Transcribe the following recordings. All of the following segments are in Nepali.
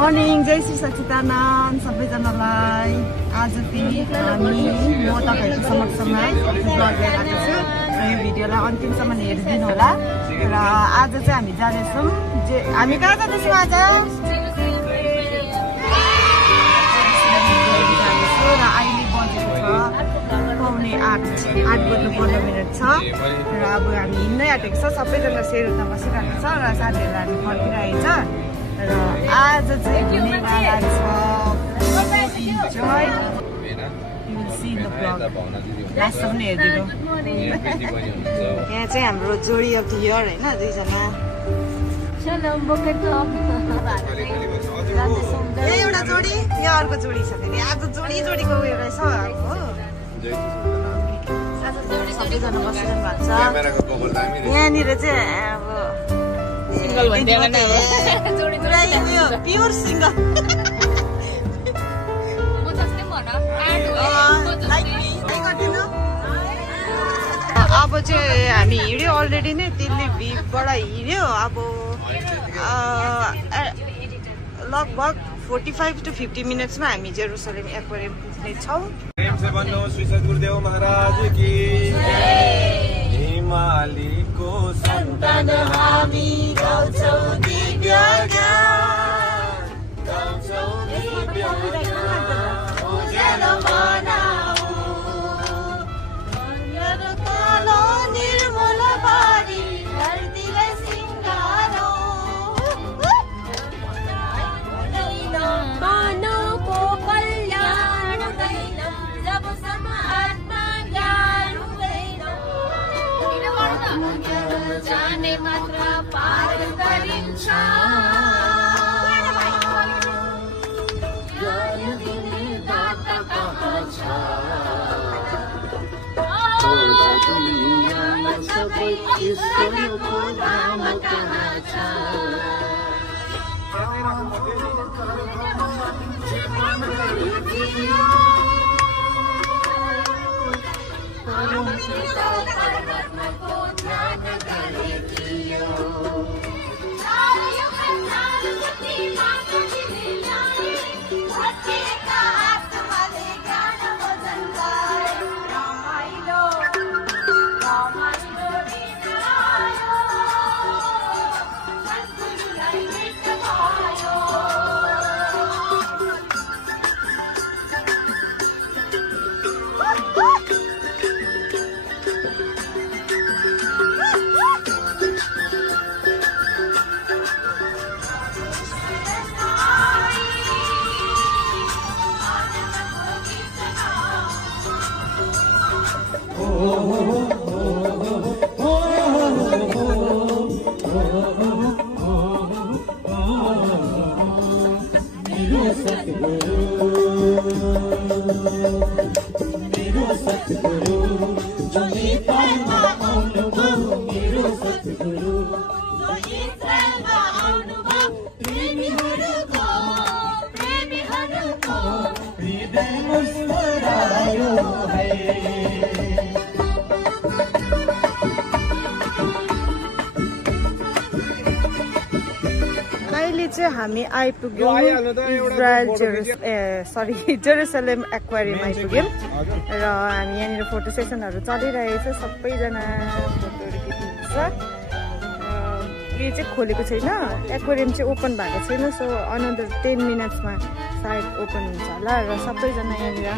मर्निङ, जय श्री सच्चिदानन्द सबैजनालाई। आज फेरि हामी म तपाईँहरूको समक्षमा ब्लग लिएर आएको छु र यो भिडियोलाई अन्तिमसम्म हेरिदिनु होला। र आज चाहिँ हामी जाँदैछौँ, हामी कहाँ जाँदैछौँ आज? र अहिले बजेको छ 7:45 छ र अब हामी हिँड्दै आँटेको छ। सबैजना सेरोमा बसिरहेको छ र साथीहरू हामी फर्किरहेको छ र आज चाहिँ घुम्नेवाला छ enjoy. You will see in the blog, लास्टसम्म हेरिदिनु। यहाँ चाहिँ हाम्रो जोडी अफ द इयर होइन, दुईजना। एउटा जोडी, यहाँ अर्को जोडी छ फेरि। आज जोडीको उयो रहेछ हो। सबैजना बसिरहनु भएको छ यहाँनिर चाहिँ। अब सिंगल प्योर सिंगल। अब चाहिँ हामी हिँड्यो अलरेडी नै, दिल्ली भीबाट हिँड्यो। अब लगभग 45 to 50 मिनट्समा हामी जेरुसलेम एक्वेरियम पुग्नेछौँ। प्रेम से भन्नु श्री सद्गुरुदेव महाराज की हिमालीको सन्तान हामी गाउँछौ दिव्य ज्ञान, गाउँछौ दिव्य ज्ञान, उज्यालो बनाऊ कालो निर्मल पारी धरतीलाई सिंगारौ, मानवको कल्याण हुँदैन जबसम्म आत्मा ज्ञान हुँदैन। जाने मात्र पार गरिन्छ। ईश्वरको नाम कहाँ छ? अहिले चाहिँ हामी आइपुग्यौँ जेरुसलेम एक्वेरियम आइपुग्यौँ र हामी यहाँनिर फोटो सेसनहरू चलिरहेछ। सबैजना फोटोहरू खिच्नुहुन्छ। यो चाहिँ खोलेको छैन, एक्वेरियम चाहिँ ओपन भएको छैन। सो अनदर 10 मिनट्समा सायद ओपन हुन्छ होला र सबैजना यहाँनिर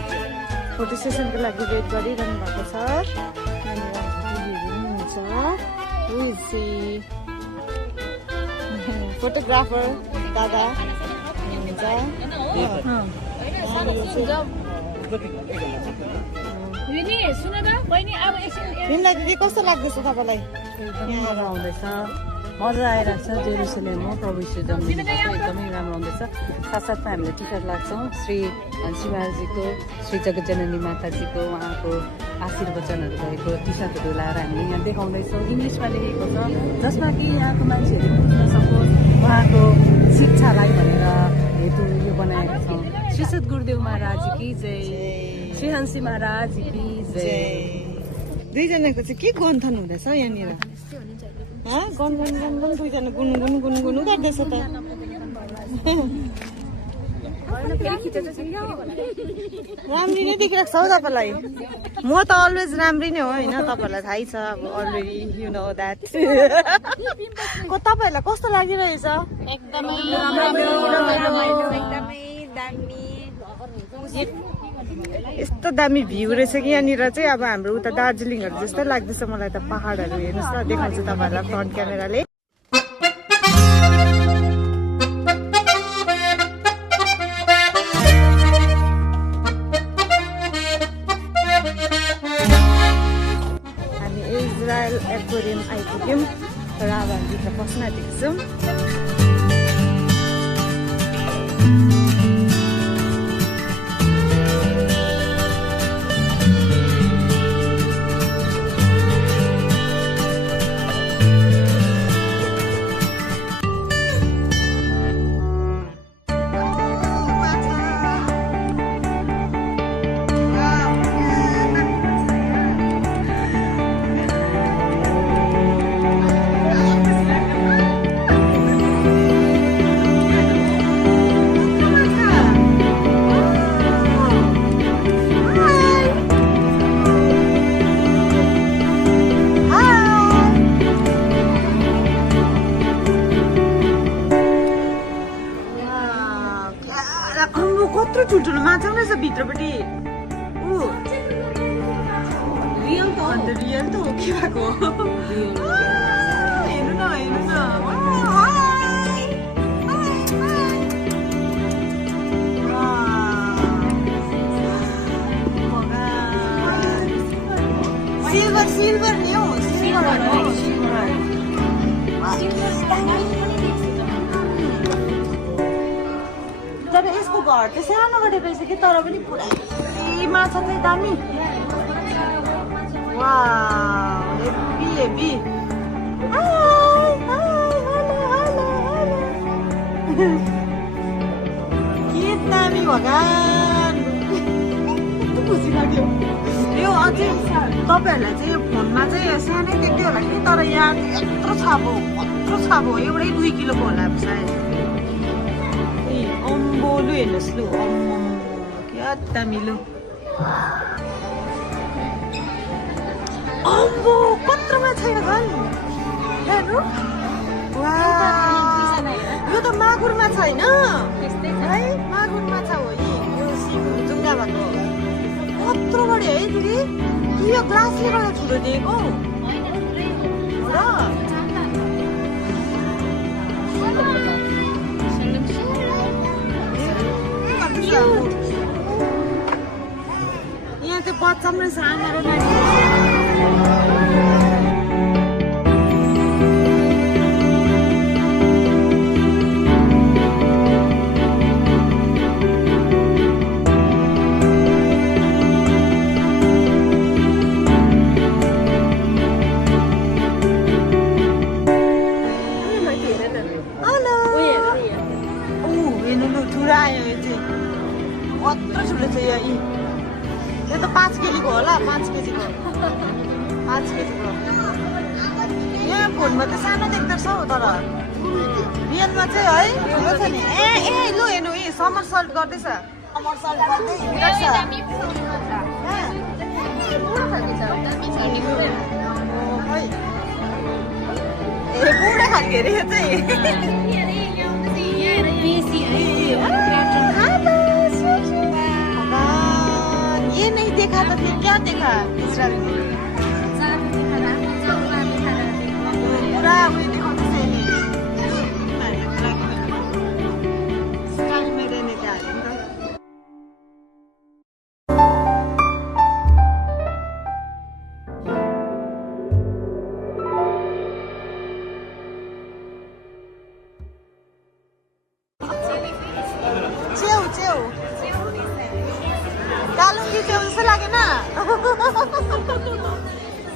फोटो सेसनको लागि वेट गरिरहनु भएको छ। यहाँनिर हुनुहुन्छ फोटोग्राफर दादा हुनुहुन्छ। बिन्दा दिदी कस्तो लाग्दैछ तपाईँलाई? राम्रो आउँदैछ, मजा आइरहेको छ। जेरुसलेम हो, प्रभु यीशु जन्मिनु भएको एकदमै राम्रो आउँदैछ। साथसाथमा हामीले टिकट लाग्छौँ श्री हंसी महाराजजीको, श्री जगतजननी माताजीको, उहाँको आशीर्वचनहरू भएको टी सर्टहरू लाएर हामीले यहाँ देखाउँदैछौँ। इङ्ग्लिसमा लेखेको छ जसमा कि यहाँको मान्छेहरू बुझ्न सकोस् उहाँको शिक्षालाई भनेर हेतु यो बनाएका छौँ। श्री सद्गुरुदेव महाराज की जय, श्री हंसी महाराज की जय। दुईजनाको चाहिँ के गन्थन हुँदैछ यहाँनिर? गन दुईजना गुनगुन गर्दैछ त। राम्री नै देखिरहेको छ हौ तपाईँलाई म त अलवेज राम्री नै हो होइन तपाईँहरूलाई थाहै छ अब अलरेडी यु नो द्याट तपाईँहरूलाई कस्तो लागिरहेछ एकदमै यस्तो दामी भ्यू रहेछ कि यहाँनिर चाहिँ अब हाम्रो उता दार्जिलिङहरू जस्तै लाग्दैछ मलाई त पहाडहरू हेर्नुहोस् न देखाउँछु तपाईँहरूलाई फ्रन्ट क्यामेराले हामी इजरायल एक्वेरियम आइपुग्यौँ र अब हामी भित्र पस्न आँटेको छौँ कत्रो ठुल्ठुलो माछा रहेछ भित्रपट्टि रियल त हो के भएको हेर्नु न सिल्भर नि हौ तर यसको घर चाहिँ सानो गरेको रहेछ कि तर पनि पुरै माछा चाहिँ दामी हेभी के दामी भगवान खुसी लाग्यो यो अझै तपाईँहरूलाई चाहिँ फोनमा चाहिँ सानै देख्यो होला कि तर यहाँ यत्रो छ अब एउटै 2 किलोको होला अब सायद अम्बोलु हेर्नुहोस् लु क्या दामिलो अम्बो कत्रो माछा हेर्नु यो त मागुर माछा होइन है मागुर माछा हो यो जुङ्गा भएको कत्रो बढी है दिदी कि यो ग्लासले गर्दा ठुलो दिएको यहाँ चाहिँ बच्चा पनि रहेछ आमा र नानी कत्रो ठुलो छ यो त 5 केजीको होला 5 केजीको यहाँ फोनमा त सानो देख्दछ हौ तर रियलमा चाहिँ है ठुलो छ नि ए लु हेर्नु समर सल्ट गर्दैछ बुढा खालके अरे यो चाहिँ ये नहीं देखा तो फिर क्या देखा इजराइल में पूरा वही देखो तो सही स्टाइल में रहने के आए चेउ कालुङ्गी च्याउ जस्तो लागेन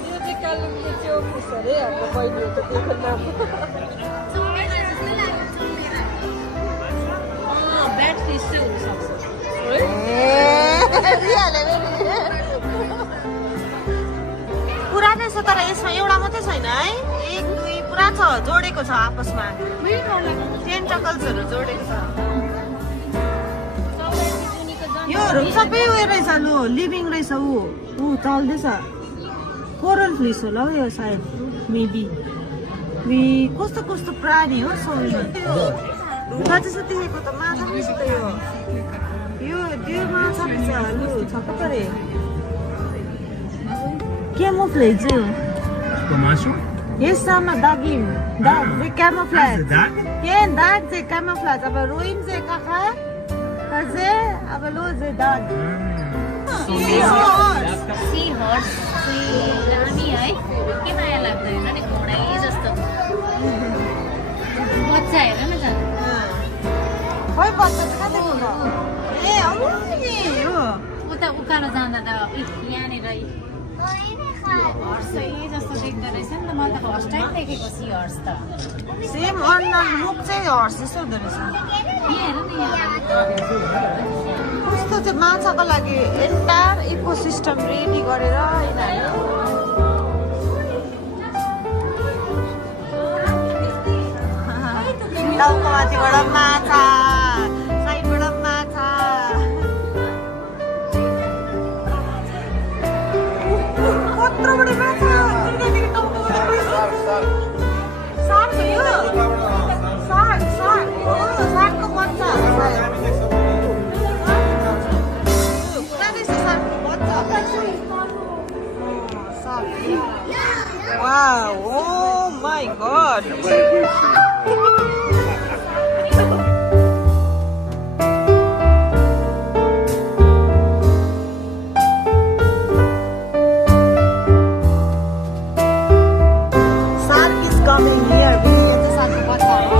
यो चाहिँ कालुङ्गी च्याउ फिस अरे हाम्रो बहिनीहरूको त्यही नाम ब्याड फिस चाहिँ हुनसक्छ पुरानै छ तर यसमा एउटा मात्रै छैन है 1 2 पुरा छ जोडेको छ आपसमा टेन्टकल्सहरू जोडेको छ फिसहरू सबै उयो रहेछ लु लिभिङ रहेछ ऊ चल्दैछ कोरल फिस होला हौ यो सायद मेबी कस्तो कस्तो प्राणी हो सबै ढुङ्गा जस्तो देखेको त माछा रहेछ त यो माछा रहेछ लु छक्क परे क्यामोफ्लेज हो यसमा दागिम दाग चाहिँ क्यामोफ्लेज के दाग चाहिँ क्यामोफ्लेज अब रोइन चाहिँ काखा चाहिँ अब लो चाहिँ दाग सी हर्स दामी है के माया लाग्दैन नि घोडा जस्तो बच्चा हेर न त खोइ बच्चा त कतै हो ए अमु नि हो उता उकालो जाँदा त यहाँनिर हर्स जस्तो देख्दो रहेछ नि त मैले त फर्स्ट टाइम देखेको सी हर्स त सेम अनुहार मुख चाहिँ हर्स जस्तो हुँदो रहेछ हेर न यहाँ कस्तो चाहिँ माछाको लागि एन्टायर इकोसिस्टम रेडी गरेर यिनीहरू टाउको माथिबाट माछा साइडबाट माछा कत्रोबाट माछा साग हो यो सागको बच्चा Wow, oh my god. Shark is coming here. We get the shark water.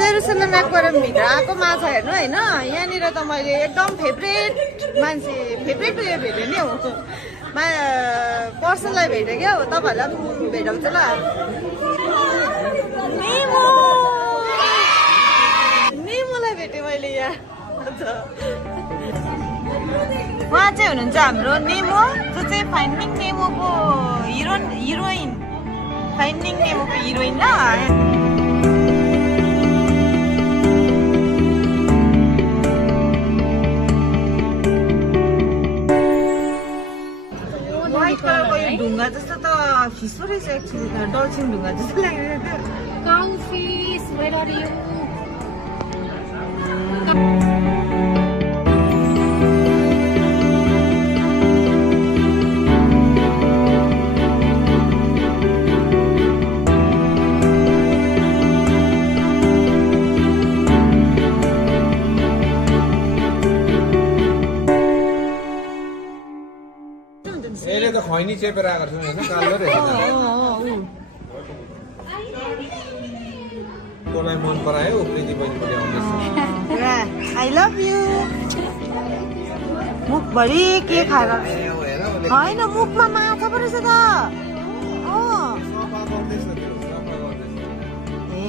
Jerusalem aquarium भित्र आएको माछा हेर्नु होइन यहाँनिर त मैले एकदम फेभरेट मान्छे फेभरेट उयो भेटेँ नि हौ पर्सनलाई भेटेँ क्या हो तपाईँहरूलाई पनि भेटाउँछ ल नेमोलाई भेटेँ मैले यहाँ उहाँ चाहिँ हुनुहुन्छ हाम्रो नेमो जो चाहिँ फाइन्डिङ नेमोको हिरोइन फाइन्डिङ नेमोको हिरोइन ल ढुङ्गा जस्तो त फिसो रहेछ एक्चुली त डल्फिन ढुङ्गा जस्तो लागिरहेको cow fish where are you यसले त खैनी चेपेर आएको छ होइन कालो रहेछ तँलाई मन परायो प्रीति बहिनी पनि आउँदैछ आई लभ यु मुखभरि के खाएर होइन मुखमा माछा पो रहेछ त ए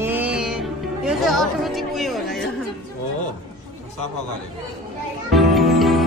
यो चाहिँ अटोमेटिक उयो होला यो हो सफा गरेको